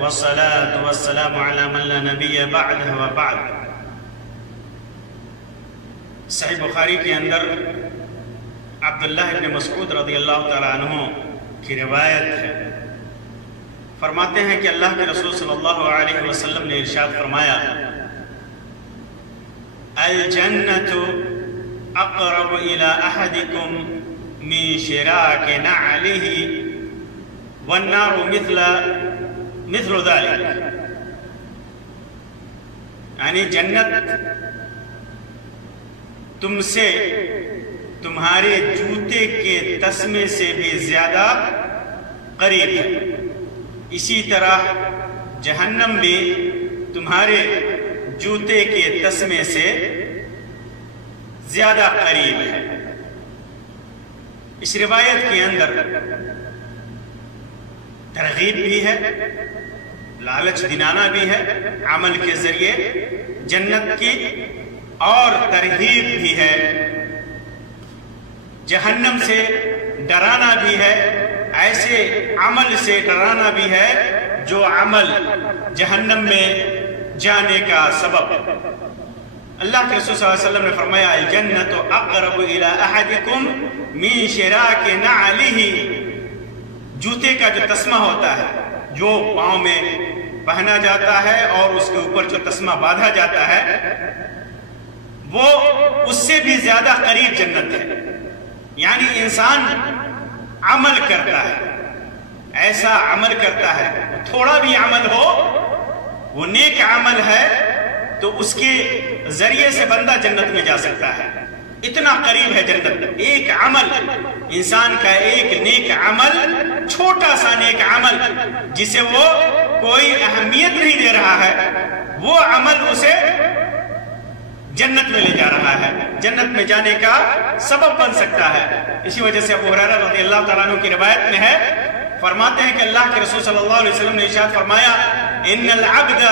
والصلاة والسلام على من لا نبی بعدہ وبعد۔ صحیح بخاری کے اندر عبداللہ ابن مسعود رضی اللہ تعالیٰ عنہ کی روایت ہے، فرماتے ہیں کہ اللہ کے رسول صلی اللہ علیہ وسلم نے ارشاد فرمایا، الجنت اقرب الى احدکم من شراک نعلہ والنار مثل ذلك، یعنی جنت تم سے تمہارے جوتے کے تسمے سے بھی زیادہ قریب ہے، اسی طرح جہنم بھی تمہارے جوتے کے تسمے سے زیادہ قریب ہے۔ اس روایت کے اندر ترغیب بھی ہے، لالچ دلانا بھی ہے عمل کے ذریعے جنت کی، اور ترغیب بھی ہے، جہنم سے ڈرانا بھی ہے، ایسے عمل سے ڈرانا بھی ہے جو عمل جہنم میں جانے کا سبب۔ اللہ کے رسول صلی اللہ علیہ وسلم نے فرمایا، الجنت اقرب الى احدکم من شراک نعلہ، جوتے کا جو تسمہ ہوتا ہے جو پاؤں میں پہنا جاتا ہے اور اس کے اوپر جو تسمہ باندھا جاتا ہے، وہ اس سے بھی زیادہ قریب جنت ہے۔ یعنی انسان عمل کرتا ہے، ایسا عمل کرتا ہے، تھوڑا بھی عمل ہو وہ نیک عمل ہے تو اس کے ذریعے سے بندہ جنت میں جا سکتا ہے، اتنا قریب ہے جنت۔ ایک عمل انسان کا، ایک نیک عمل، چھوٹا سا نیک عمل جسے وہ کوئی اہمیت نہیں دے رہا ہے، وہ عمل اسے جنت میں لے جا رہا ہے، جنت میں جانے کا سبب بن سکتا ہے۔ اسی وجہ سے ابو ہریرہ رضی اللہ تعالیٰ عنہ کی روایت میں ہے، فرماتے ہیں کہ اللہ کے رسول صلی اللہ علیہ وسلم نے ارشاد فرمایا، ان العبد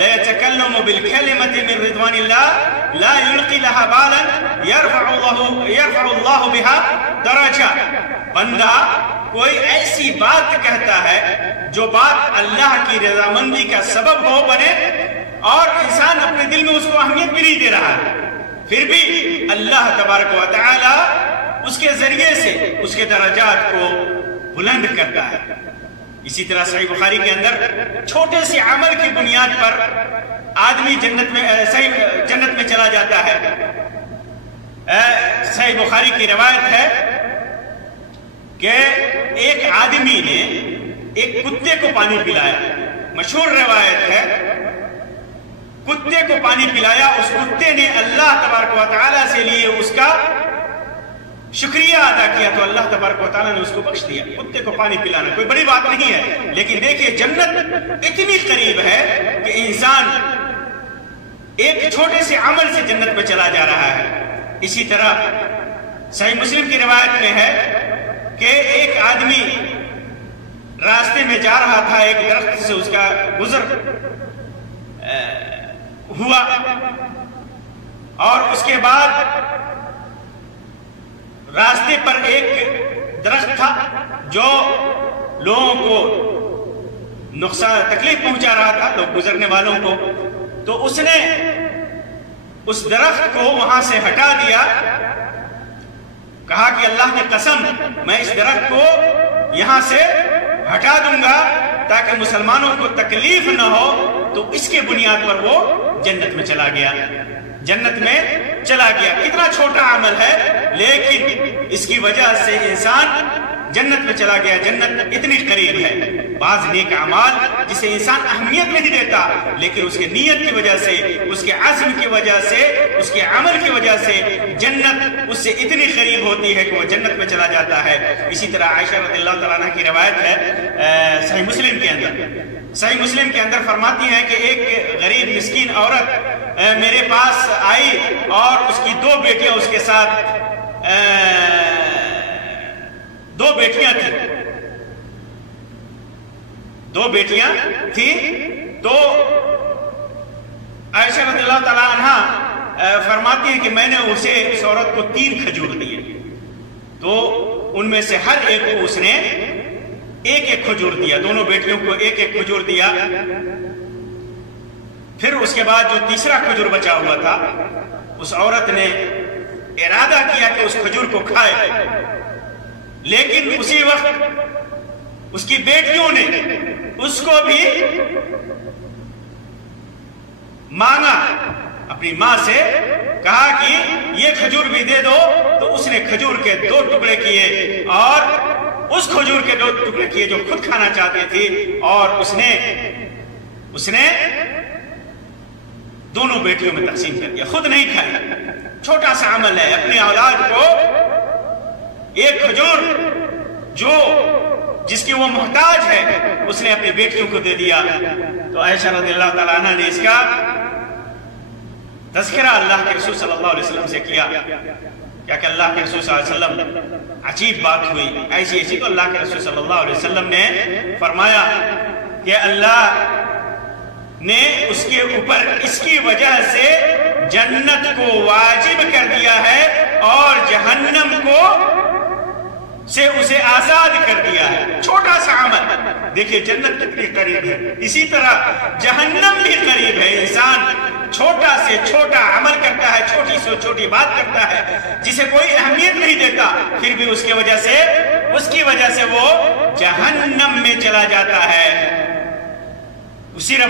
ليتكلم بالكلمة من رضوان الله لا يلقي لها بالا يرفع الله بها درجة، بندہ کوئی ایسی بات کہتا ہے جو بات اللہ کی رضامندی کا سبب ہو بنے، اور انسان اپنے دل میں اس کو اہمیت بھی نہیں دے رہا ہے، پھر بھی اللہ تبارک و تعالی اس کے ذریعے سے اس کے درجات کو بلند کرتا ہے۔ اسی طرح صحیح بخاری کے اندر چھوٹے سے عمل کی بنیاد پر آدمی جنت میں چلا جاتا ہے۔ صحیح بخاری کی روایت ہے کہ ایک آدمی نے ایک کتے کو پانی پلایا، مشہور روایت ہے، کتے کو پانی پلایا، اس کتے نے اللہ تبارک و تعالیٰ سے لیے اس کا شکریہ ادا کیا تو اللہ تبارک و تعالیٰ نے اس کو بخش دیا۔ کتے کو پانی پلانا کوئی بڑی بات نہیں ہے، لیکن دیکھیے جنت اتنی قریب ہے کہ انسان ایک چھوٹے سے عمل سے جنت میں چلا جا رہا ہے۔ اسی طرح صحیح مسلم کی روایت میں ہے کہ ایک آدمی راستے میں جا رہا تھا، ایک درخت سے اس کا گزر ہوا، اور اس کے بعد راستے پر ایک درخت تھا جو لوگوں کو نقصان تکلیف پہنچا رہا تھا، لوگ گزرنے والوں کو، تو اس نے اس درخت کو وہاں سے ہٹا دیا، کہا کہ اللہ کی قسم میں اس درخت کو یہاں سے ہٹا دوں گا تاکہ مسلمانوں کو تکلیف نہ ہو، تو اس کے بنیاد پر وہ جنت میں چلا گیا، جنت میں چلا گیا۔ کتنا چھوٹا عمل ہے لیکن اس کی وجہ سے انسان جنت میں چلا گیا، جنت اتنی قریب ہے۔ بعض نیک اعمال جسے انسان اہمیت نہیں دیتا، لیکن اس کے نیت کی وجہ سے، اس کے عزم کی وجہ سے، اس کے عمل کی وجہ سے جنت اس سے اتنی قریب ہوتی ہے کہ وہ جنت میں چلا جاتا ہے۔ اسی طرح عائشہ رضی اللہ تعالیٰ عنہ کی روایت ہے صحیح مسلم کے اندر، صحیح مسلم کے اندر فرماتی ہے کہ ایک غریب مسکین عورت میرے پاس آئی اور اس کی دو بیٹیاں اس کے ساتھ، دو بیٹیاں تھیں، تو عائشہ رضی اللہ تعالیٰ عنہ فرماتی ہیں کہ میں نے اسے، اس عورت کو 3 کھجور دیے، تو ان میں سے ہر ایک کو اس نے ایک ایک کھجور دیا، دونوں بیٹیوں کو ایک ایک کھجور دیا۔ پھر اس کے بعد جو تیسرا کھجور بچا ہوا تھا، اس عورت نے ارادہ کیا کہ اس کھجور کو کھائے، لیکن اسی وقت اس کی بیٹیوں نے اس کو بھی مانگا، اپنی ماں سے کہا کہ یہ کھجور بھی دے دو، تو اس نے کھجور کے 2 ٹکڑے کیے اور اس کھجور کے 2 ٹکڑے کیے جو خود کھانا چاہتی تھی، اور اس نے دونوں بیٹیوں میں تقسیم کر دیا، خود نہیں کھائی۔ چھوٹا سا عمل ہے، اپنی اولاد کو ایک کھجور جس کی وہ محتاج ہے اس نے اپنی بیٹیوں کو دے دیا۔ تو عائشہ رضی اللہ تعالیٰ عنہ نے اس کا تذکرہ اللہ کے رسول صلی اللہ علیہ وسلم سے کیا کہ اللہ کے رسول صلی اللہ علیہ وسلم عجیب بات ہوئی ایسی تو اللہ کے رسول صلی اللہ علیہ وسلم نے فرمایا کہ اللہ نے اس کے اوپر اس کی وجہ سے جنت کو واجب کر دیا ہے اور جہنم کو سے اسے آزاد کر دیا ہے۔ چھوٹا سا عمل، دیکھیے جنت کتنی قریب ہے، اسی طرح جہنم بھی قریب ہے۔ انسان چھوٹا سے چھوٹا عمل کرتا ہے، چھوٹی سے چھوٹی بات کرتا ہے جسے کوئی اہمیت نہیں دیتا، پھر بھی اس کی وجہ سے وہ جہنم میں چلا جاتا ہے۔ اسی ایک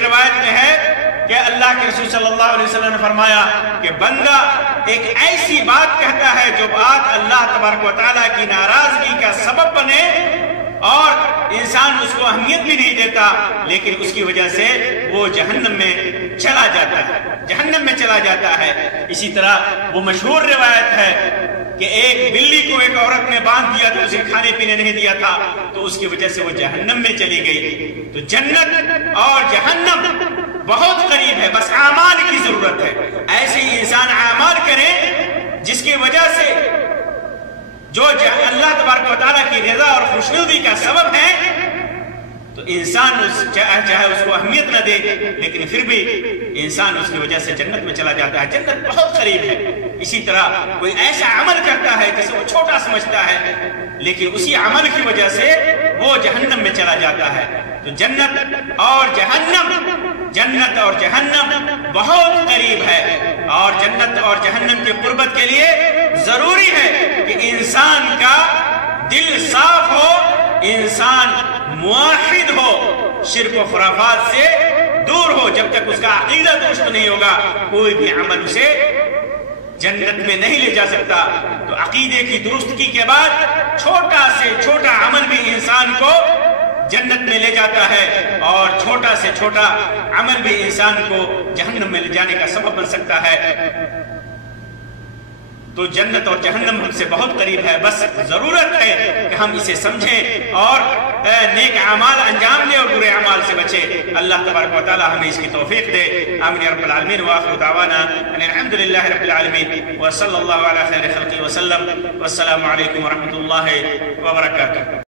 روایت میں ہے کہ اللہ کے رسول صلی اللہ علیہ وسلم نے فرمایا کہ بندہ ایک ایسی بات کہتا ہے جو بات اللہ تبارک و تعالیٰ کی ناراضگی کا سبب بنے اور انسان اس کو اہمیت بھی نہیں دیتا، لیکن اس کی وجہ سے وہ جہنم میں چلا جاتا ہے۔ اسی طرح وہ مشہور روایت ہے کہ ایک بلی کو ایک عورت نے باندھ دیا تھا، اسے کھانے پینے نہیں دیا تھا، تو اس کی وجہ سے وہ جہنم میں چلی گئی۔ تو جنت اور جہنم بہت قریب ہے، بس اعمال کی ضرورت ہے۔ ایسے ہی انسان اعمال کرے جس کی وجہ سے جو اللہ تبارک و تعالیٰ کی رضا اور خوشنودی کا سبب ہے، تو انسان چاہے اس کو اہمیت نہ دے، لیکن پھر بھی انسان اس کی وجہ سے جنت میں چلا جاتا ہے۔ جنت بہت قریب ہے۔ اسی طرح کوئی ایسا عمل کرتا ہے جسے وہ چھوٹا سمجھتا ہے، لیکن اسی عمل کی وجہ سے وہ جہنم میں چلا جاتا ہے۔ تو جنت اور جہنم بہت قریب ہے، اور جنت اور جہنم کی قربت کے لیے ضروری ہے کہ انسان کا دل صاف ہو، انسان موحد ہو، شرک و خرافات سے دور ہو۔ جب تک اس کا عقیدہ درست نہیں ہوگا، کوئی بھی عمل اسے جنت میں نہیں لے جا سکتا۔ تو عقیدے کی درستگی کے بعد چھوٹا سے چھوٹا عمل بھی انسان کو جنت میں لے جاتا ہے، اور چھوٹا سے چھوٹا عمل بھی انسان کو جہنم میں لے جانے کا سبب بن سکتا ہے۔ تو جنت اور جہنم ہم سے بہت قریب ہے، بس ضرورت ہے کہ ہم اسے سمجھیں اور نیک اعمال انجام دیں اور برے اعمال سے بچیں۔ اللہ تبارک و تعالی ہمیں اس کی توفیق دے۔ آمین یا رب العالمین، وآخر دعوانا ان الحمد للہ رب العالمین، وصلی اللہ علی خیر خلقہ وسلم، والسلام علیکم ورحمۃ اللہ وبرکاتہ۔